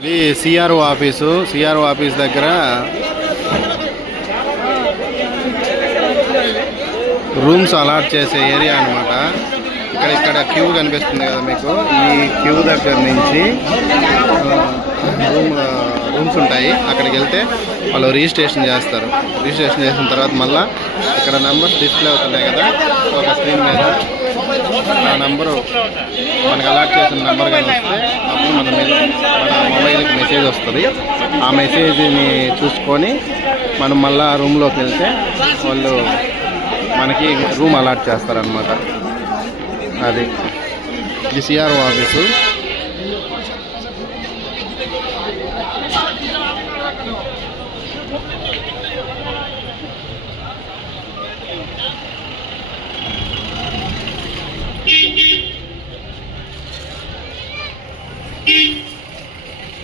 ఇది CRO office. CRO office దగ్గర rooms allot చేసే ఏరియా అనమాట. ఇక్కడ క్యూ కనిపిస్తుంది కదా మీకు. ఈ క్యూ దగ్గర నుంచి రూమ్స్ ఉంటాయి. అక్కడికి వెళ్తే వాళ్ళు రిజిస్ట్రేషన్ చేస్తారు. రిజిస్ట్రేషన్ చేసిన తర్వాత మళ్ళీ ఇక్కడ నెంబర్స్ డిస్ప్లే అవుతున్నాయి కదా ఒక స్క్రీన్ మీద. ఆ నెంబరు మనకు అలాట్ చేసిన నెంబర్ కానీ వస్తే అప్పుడు మన మొబైల్కి మెసేజ్ వస్తుంది. ఆ మెసేజ్ని చూసుకొని మనం మళ్ళీ ఆ రూమ్లోకి వెళ్తే వాళ్ళు మనకి రూమ్ అలాట్ చేస్తారనమాట. అది ఇది సిఆర్ఓ ఆఫీసు.